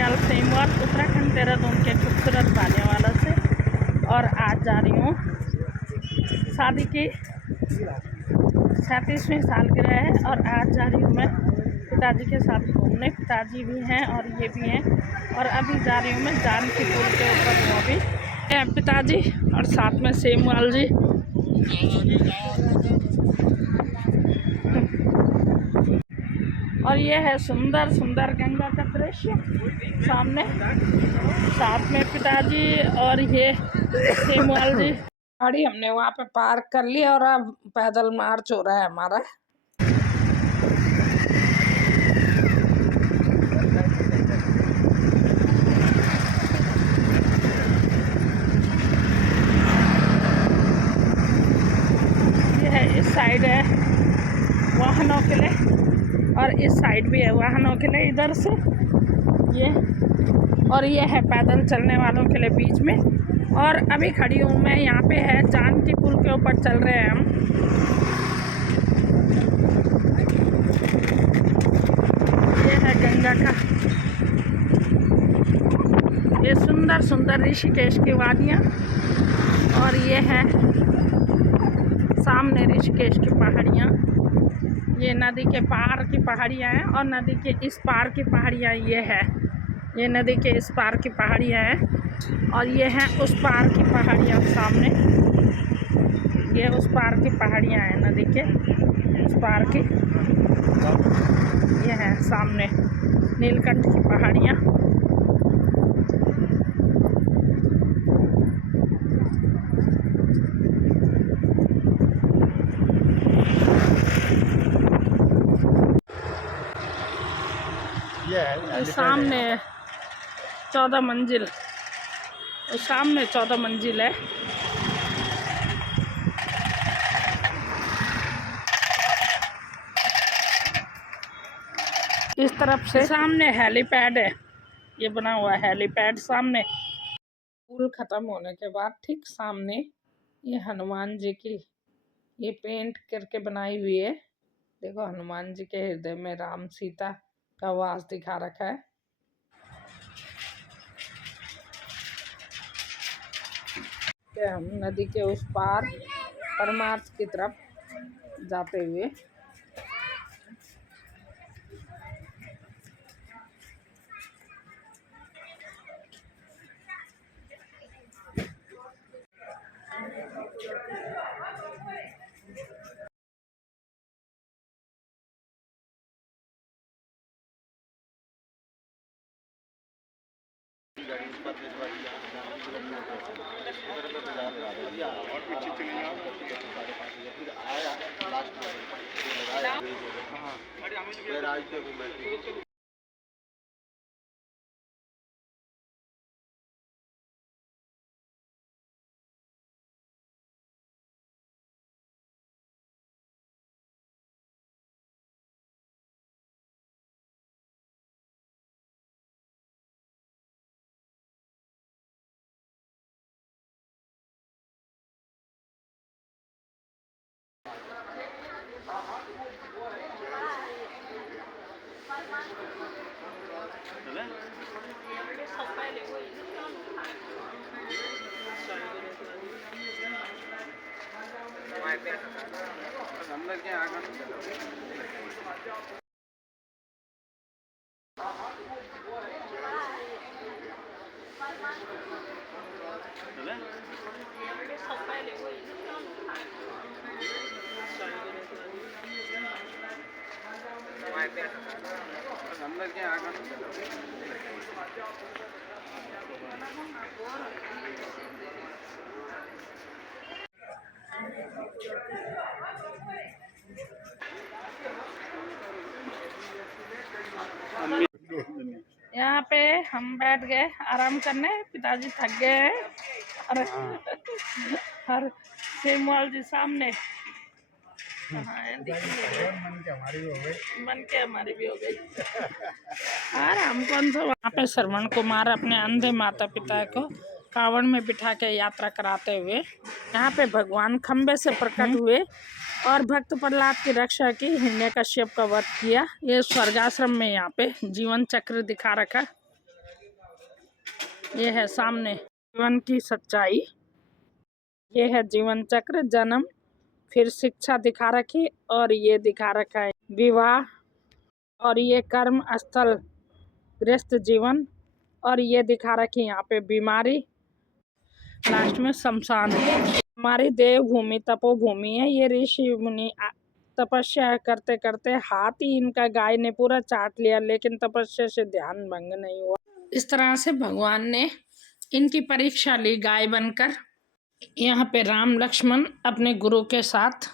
नडियाल सेमवाल उत्तराखंड देहरादून के खूबसूरत बालियावाला से। और आज जा रही हूँ, शादी की 37वीं सालगिरह है और आज जा रही हूँ मैं पिताजी के साथ घूमने। पिताजी भी हैं और ये भी हैं और अभी जा रही हूँ मैं जानकी पुल के ऊपर हूँ अभी। पिताजी और साथ में सेमवाल जी। और ये है सुंदर सुंदर गंगा का दृश्य सामने, साथ में पिताजी और ये सेमवाल जी। गाड़ी हमने वहाँ पे पार्क कर ली और अब पैदल मार्च हो रहा है हमारा। ये है, इस साइड है वाहनों के लिए और इस साइड भी है वाहनों के लिए इधर से ये, और ये है पैदल चलने वालों के लिए बीच में। और अभी खड़ी हूँ मैं यहाँ पे है जानकी पुल के ऊपर चल रहे हैं हम। ये है गंगा का, ये सुंदर सुंदर ऋषिकेश की वादियाँ और ये है सामने ऋषिकेश की पहाड़ियाँ। ये नदी के पार की पहाड़ियाँ हैं और नदी के इस पार की पहाड़ियाँ ये है। ये नदी के इस पार की पहाड़ियाँ हैं और ये हैं उस पार की पहाड़ियाँ सामने। ये उस पार की पहाड़ियाँ हैं नदी के उस पार की। ये है सामने नीलकंठ की पहाड़ियाँ। सामने 14 मंजिल, सामने 14 मंजिल है। इस तरफ से सामने हेलीपैड है, ये बना हुआ है हेलीपैड सामने। पुल खत्म होने के बाद ठीक सामने ये हनुमान जी की ये पेंट करके बनाई हुई है। देखो हनुमान जी के हृदय में राम सीता का वास दिखा रखा है। हम नदी के उस पार परमार्थ की तरफ जाते हुए यहाँ पे हम बैठ गए आराम करने। पिताजी थक गए हैं और सेमवाल जी सामने। मन के हमारी भी हो गई। और हम कौन सा वहाँ पे श्रवण कुमार अपने अंधे माता पिता को कावड़ में बिठा के यात्रा कराते हुए यहाँ पे भगवान खम्बे से प्रकट हुए और भक्त प्रहलाद की रक्षा की, हिरण्यकश्यप का वध किया। ये स्वर्गाश्रम में यहाँ पे जीवन चक्र दिखा रखा। ये है सामने जीवन की सच्चाई, ये है जीवन चक्र, जन्म, फिर शिक्षा दिखा रखी, और ये दिखा रखा है विवाह, और ये कर्म स्थल गृहस्थ जीवन, और ये दिखा रखी यहाँ पे बीमारी, लास्ट में शमशान। हमारी देवभूमि तपोभूमि है। ये ऋषि मुनि तपस्या करते करते हाथ ही इनका गाय ने पूरा चाट लिया, लेकिन तपस्या से ध्यान भंग नहीं हुआ। इस तरह से भगवान ने इनकी परीक्षा ली गाय बनकर। यहाँ पे राम लक्ष्मण अपने गुरु के साथ,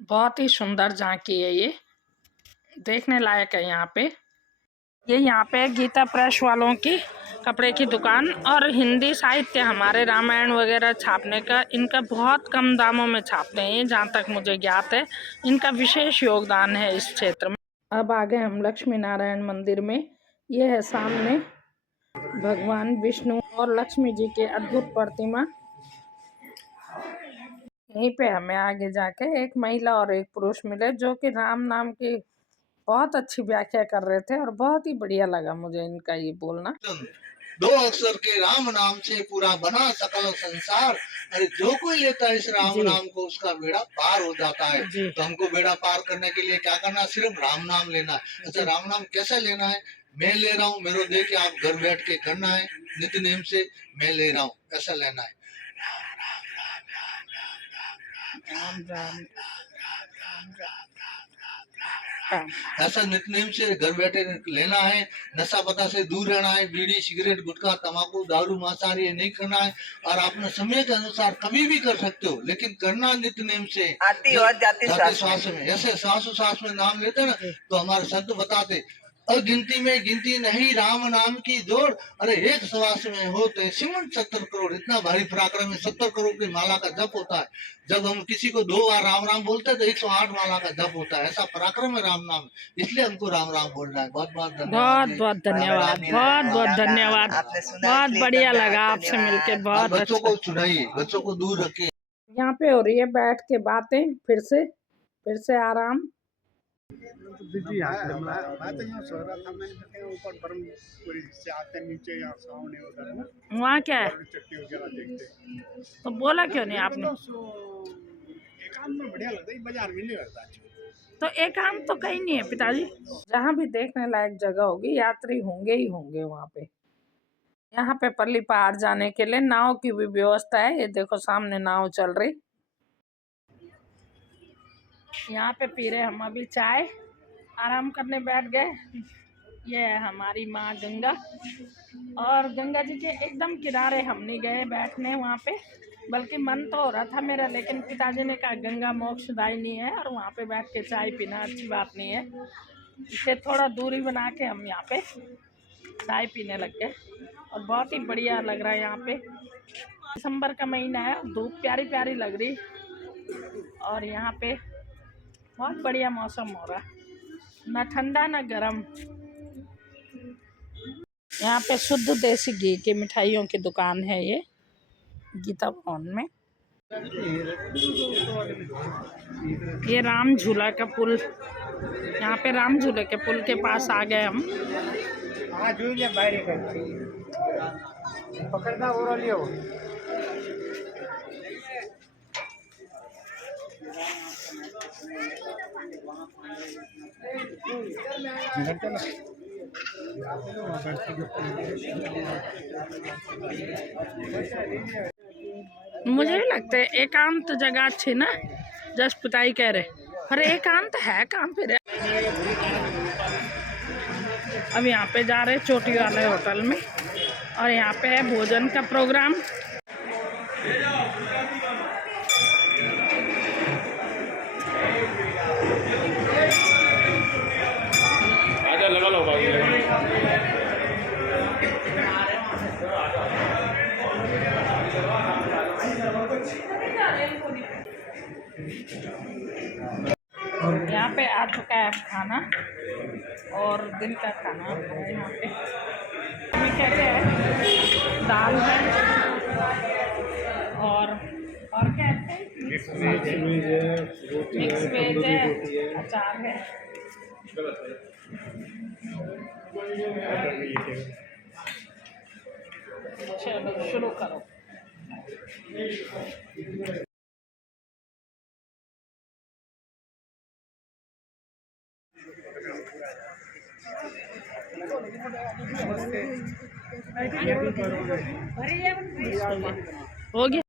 बहुत ही सुंदर झांकी है, ये देखने लायक है। यहाँ पे गीता प्रेस वालों की कपड़े की दुकान, और हिंदी साहित्य हमारे रामायण वगैरह छापने का इनका बहुत कम दामों में छापते हैं, जहाँ तक मुझे ज्ञात है। इनका विशेष योगदान है इस क्षेत्र में। अब आ गए हम लक्ष्मी नारायण मंदिर में। ये है सामने भगवान विष्णु और लक्ष्मी जी के अद्भुत प्रतिमा। यहीं पे हमें आगे जाके एक महिला और एक पुरुष मिले, जो कि राम नाम की बहुत अच्छी व्याख्या कर रहे थे, और बहुत ही बढ़िया लगा मुझे इनका ये बोलना। दो अक्षर के राम नाम से पूरा बना सकल संसार। अरे जो कोई लेता है इस राम नाम को, उसका बेड़ा पार हो जाता है। तो हमको बेड़ा पार करने के लिए क्या करना है? सिर्फ राम नाम लेना है। अच्छा, राम नाम कैसे लेना है? मैं ले रहा हूँ, मेरे देख के आप घर बैठ के करना है नित्य नेम से। मैं ले रहा हूँ, ऐसा लेना है। राम राम ऐसा नित्यनेम से घर बैठे लेना है। नशा पता से दूर रहना है। बीड़ी, सिगरेट, गुटखा, तंबाकू, दारू, मांसाहारी ये नहीं करना है। और अपने समय के अनुसार कभी भी कर सकते हो, लेकिन करना नित्यनेम से। आती और जाती श्वास में, ऐसे श्वास में नाम लेते ना, तो हमारे संत बताते अगिनती में गिनती नहीं राम नाम की दौड़। अरे एक श्वास में होते सिमन 70 करोड़। इतना भारी पराक्रम में 70 करोड़ की माला का जप होता है। जब हम किसी को 2 बार राम राम बोलते हैं तो 108 माला का जप होता है। ऐसा पराक्रम है राम नाम, इसलिए हमको राम राम बोल रहा है। बहुत बहुत धन्यवाद। बहुत धन्यवाद, बहुत धन्यवाद। बहुत बढ़िया लगा आपसे मिलके, बहुत बच्चों को सुनाइए, बच्चों को दूर रखिए। यहाँ पे हो रही है बैठ के बातें, फिर से आराम। मैं तो यहाँ सो रहा था। मैंने देखा ऊपर ब्रह्मपुरी से आते नीचे यहाँ सामने उधर ना, वहाँ क्या है? चट्टी वगैरह देखते। तो बोला क्यों नहीं आपने? एकांत में बढ़िया लगता है, बाजार में नहीं लगता। तो एकांत तो कहीं नहीं है पिताजी। जहाँ भी देखने लायक जगह होगी, यात्री होंगे ही होंगे वहाँ पे। यहाँ पे पल्ली पहाड़ जाने के लिए नाव की भी व्यवस्था है। ये देखो सामने नाव चल रही। यहाँ पे पी रहे हम अभी चाय, आराम करने बैठ गए। ये है हमारी माँ गंगा, और गंगा जी के एकदम किनारे हम नहीं गए बैठने वहाँ पे, बल्कि मन तो हो रहा था मेरा, लेकिन पिताजी ने कहा गंगा मोक्षदायिनी है और वहाँ पे बैठ के चाय पीना अच्छी बात नहीं है। इससे थोड़ा दूरी बना के हम यहाँ पे चाय पीने लग गए, और बहुत ही बढ़िया लग रहा है यहाँ पे। दिसंबर का महीना है, धूप प्यारी प्यारी लग रही, और यहाँ पे बहुत बढ़िया मौसम हो रहा, ना ठंडा ना गर्म। यहाँ पे शुद्ध देसी घी की मिठाइयों की दुकान है ये गीता भवन में। ये राम झूला का पुल, यहाँ पे राम झूले के पुल के पास आ गए हम। पकड़ना और लियो। मुझे भी लगता है एकांत जगह अच्छी ना, जस्ट पिताई कह रहे। अरे एकांत है कहाँ पे रे? अब यहाँ पे जा रहे चोटी वाले होटल में, और यहाँ पे है भोजन का प्रोग्राम। आजा लगा लो बाबू। यहाँ पे आ चुका है खाना, और दिन का खाना है यहाँ पे। हमें कहते हैं दाल है, और कहते हैं मिक्स वेज है, अचार है। चलो शुरू करो। हो गया।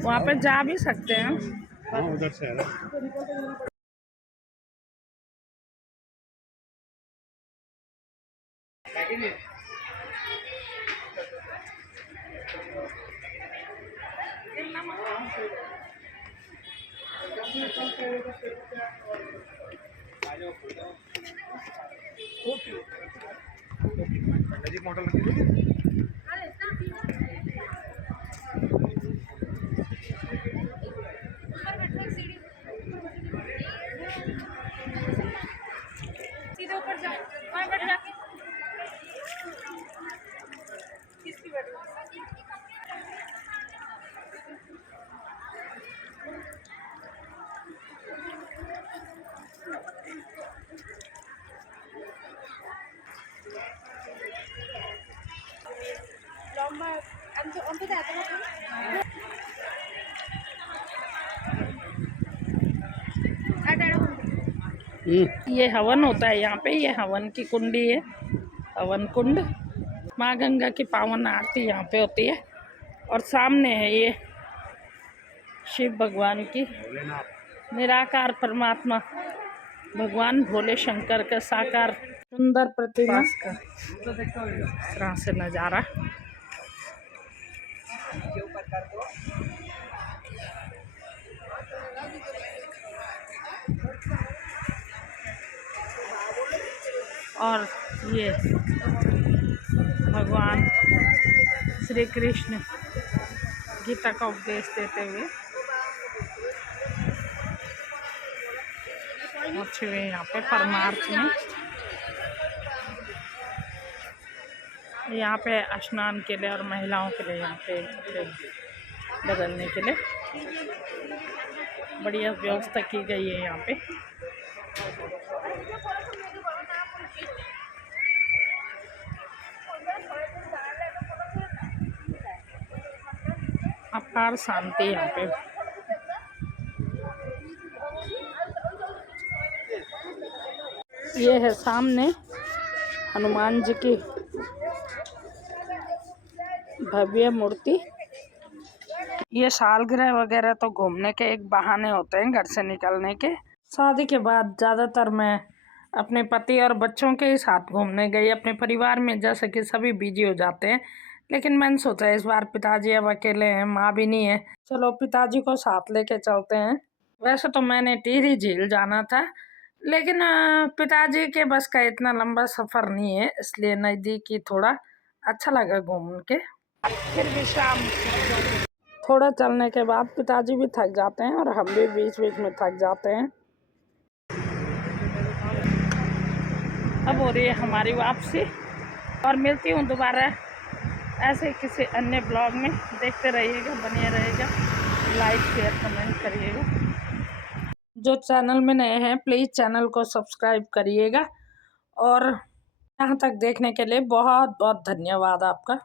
वहाँ पे जा भी सकते हैं। हाँ उधर से है। सीधे ऊपर जा, वहाँ बैठ जाके किसकी बैठ লম্বা অন্তত এত ये हवन होता है यहाँ पे। ये हवन की कुंडी है, हवन कुंड। माँ गंगा की पावन आरती यहाँ पे होती है। और सामने है ये शिव भगवान की निराकार परमात्मा भगवान भोले शंकर का साकार सुंदर प्रतिमा का इस तरह से नज़ारा। और ये भगवान श्री कृष्ण गीता का उपदेश देते हुए पहुँचे हुए यहाँ पे परमार्थ में। यहाँ पे स्नान के लिए और महिलाओं के लिए यहाँ पे कपड़े बदलने के लिए बढ़िया व्यवस्था की गई है यहाँ पे। अपार शांति यहाँ पे। ये है सामने हनुमान जी की भव्य मूर्ति। ये सालगिरह वगैरह तो घूमने के एक बहाने होते हैं घर से निकलने के। शादी के बाद ज़्यादातर मैं अपने पति और बच्चों के ही साथ घूमने गई। अपने परिवार में जैसे कि सभी बिजी हो जाते हैं, लेकिन मैंने सोचा इस बार पिताजी अब अकेले हैं, माँ भी नहीं है, चलो पिताजी को साथ लेके चलते हैं। वैसे तो मैंने टिहरी झील जाना था, लेकिन पिताजी के बस का इतना लंबा सफ़र नहीं है, इसलिए नज़दीक ही थोड़ा अच्छा लगा घूम के। फिर भी शाम थोड़ा चलने के बाद पिताजी भी थक जाते हैं और हम भी बीच बीच में थक जाते हैं। अब हो रही है हमारी वापसी और मिलती हूँ दोबारा ऐसे किसी अन्य ब्लॉग में। देखते रहिएगा, बने रहेगा, लाइक शेयर कमेंट करिएगा। जो चैनल में नए हैं प्लीज़ चैनल को सब्सक्राइब करिएगा। और यहाँ तक देखने के लिए बहुत बहुत धन्यवाद आपका।